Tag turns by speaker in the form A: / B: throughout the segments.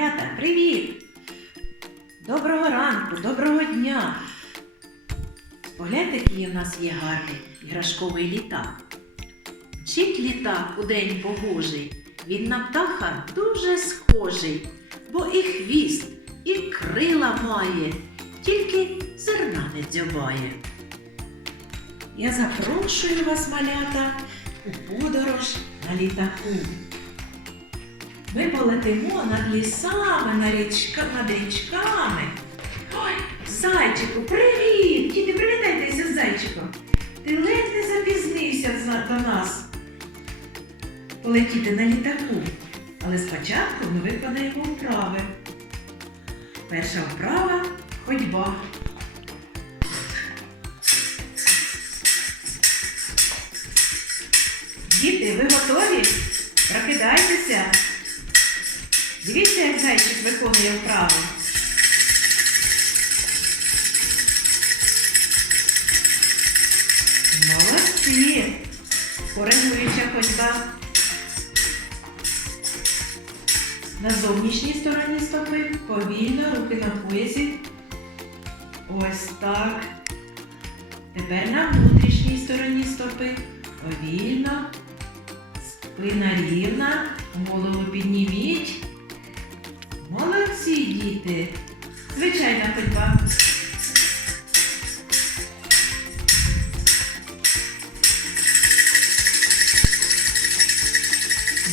A: Малята, привіт! Доброго ранку, доброго дня! Погляньте, який у нас є гарний іграшковий літак. Мчить літак у день погожий, він на птаха дуже схожий, бо і хвіст, і крила має, тільки зерна не дзьобає. Я запрошую вас, малята, у подорож на літаку. Ми полетимо над лісами, над, річка, над річками. Ой, зайчику, привіт! Діти, привітайтеся зайчиком. Ти ледь не запізнився до нас полетіти на літаку. Але спочатку ми виконаємо вправи. Перша вправа ходьба. Виконує вправу. Молодці! Коригуюча ходьба. На зовнішній стороні стопи повільно руки на поясі. Ось так. Тепер на внутрішній стороні стопи. Повільно. Спина рівна. Голову підніміть. Молодці, діти. Звичайна ходьба.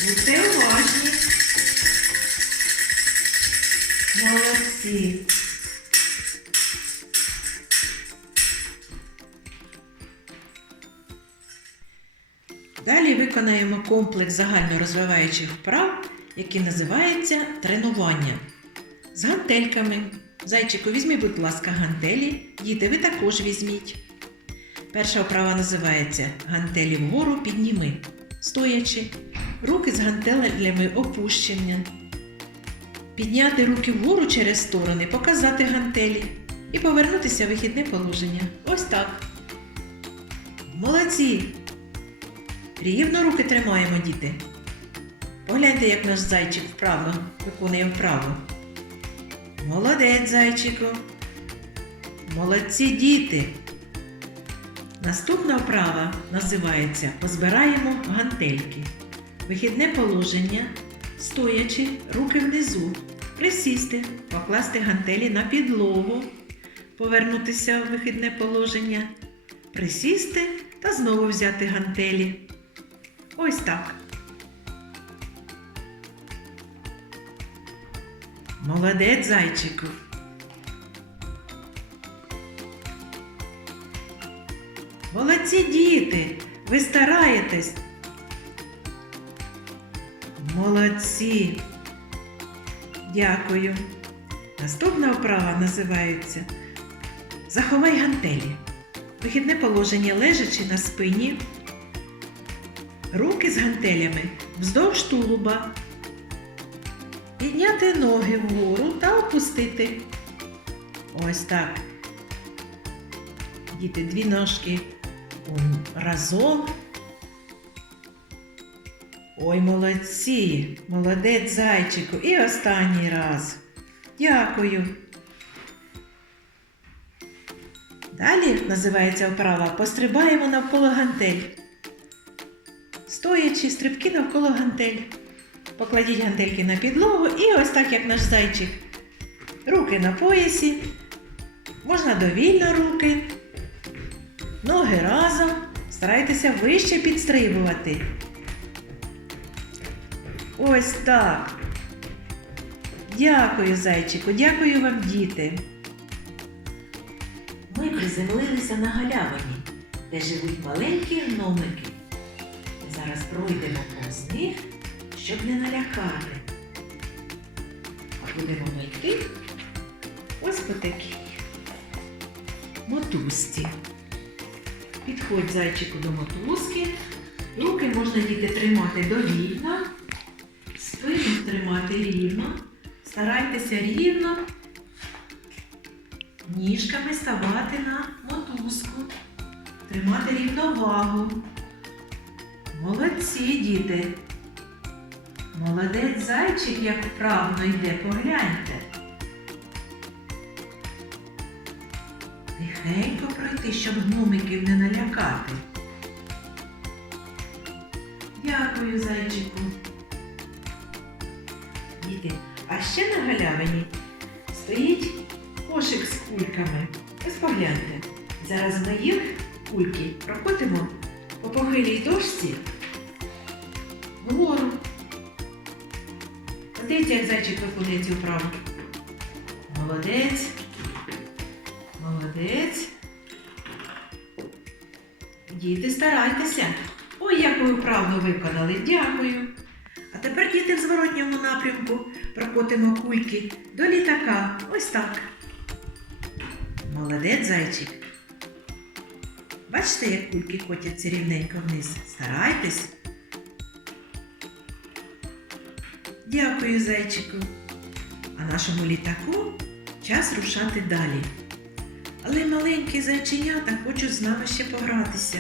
A: Будьте уважні. Молодці. Далі виконаємо комплекс загальнорозвиваючих вправ, який називається тренування. З гантельками. Зайчику, візьми, будь ласка, гантелі. Діти, ви також візьміть. Перша вправа називається Гантелі вгору підніми. Стоячи. Руки з гантелями опущені. Підняти руки вгору через сторони, показати гантелі і повернутися в вихідне положення. Ось так. Молодці! Рівно руки тримаємо, діти. Погляньте, як наш зайчик вправно виконує вправу. Молодець, зайчику. Молодці діти. Наступна вправа називається Позбираємо гантельки. Вихідне положення. Стоячи, руки внизу. Присісти, покласти гантелі на підлогу, повернутися в вихідне положення, присісти та знову взяти гантелі. Ось так. Молодець, зайчику. Молодці діти, ви стараєтесь. Молодці. Дякую. Наступна вправа називається Заховай гантелі. Вихідне положення лежачи на спині. Руки з гантелями вздовж тулуба. Підняти ноги вгору та опустити. Ось так. Діти, дві ножки разом. Ой, молодці! Молодець зайчику. І останній раз. Дякую. Далі називається вправа Пострибаємо навколо гантель. Стоячи, стрибки навколо гантель. Покладіть гантельки на підлогу і ось так, як наш зайчик. Руки на поясі. Можна довільно руки. Ноги разом. Старайтеся вище підстрибувати. Ось так. Дякую, зайчику, дякую вам, діти. Ми приземлилися на галявині, де живуть маленькі гномики. Зараз пройдемо повз них, щоб не налякати. А будемо ми йти ось по такій мотузці. Підходь зайчику до мотузки. Руки можна діти тримати довільно, спину тримати рівно. Старайтеся рівно ніжками ставати на мотузку, тримати рівновагу. Молодці, діти. Молодець зайчик, як вправно йде, погляньте. Тихенько пройти, щоб гномиків не налякати. Дякую, зайчику. Діти, а ще на галявині стоїть кошик з кульками. Ось погляньте. Зараз ми їх кульки проходимо по похилій дошці вгору. Дивіться, як зайчик виконує цю вправу. Молодець. Молодець. Діти, старайтеся. Ой, як ви вправно виконали. Дякую. А тепер діти в зворотньому напрямку прокотимо кульки до літака. Ось так. Молодець, зайчик. Бачите, як кульки котяться рівненько вниз. Старайтесь. Дякую, зайчику. А нашому літаку час рушати далі. Але маленькі зайченята хочуть з нами ще погратися.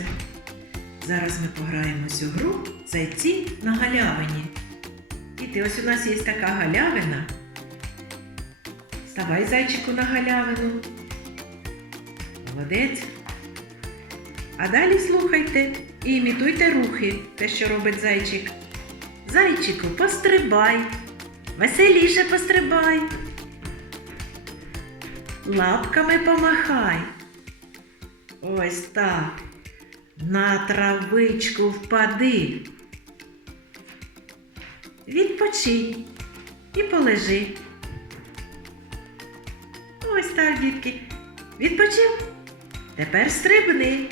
A: Зараз ми пограємо цю гру зайці на галявині. Діти, ось у нас є така галявина. Ставай зайчику на галявину. Молодець. А далі слухайте і імітуйте рухи, те, що робить зайчик. Зайчику, пострибай. Веселіше пострибай. Лапками помахай. Ось так. На травичку впади. Відпочинь і полежи. Ось так, дітки. Відпочив. Тепер стрибни.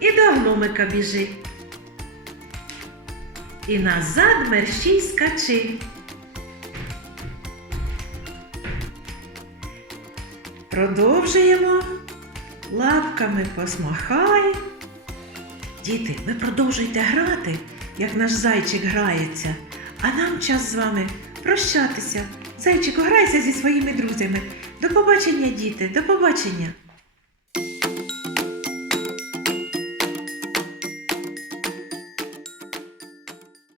A: І до гномика біжи. І назад мерщій скачи. Продовжуємо. Лапками посмахай. Діти, ви продовжуйте грати, як наш зайчик грається. А нам час з вами прощатися. Зайчику, грайся зі своїми друзями. До побачення, діти, до побачення.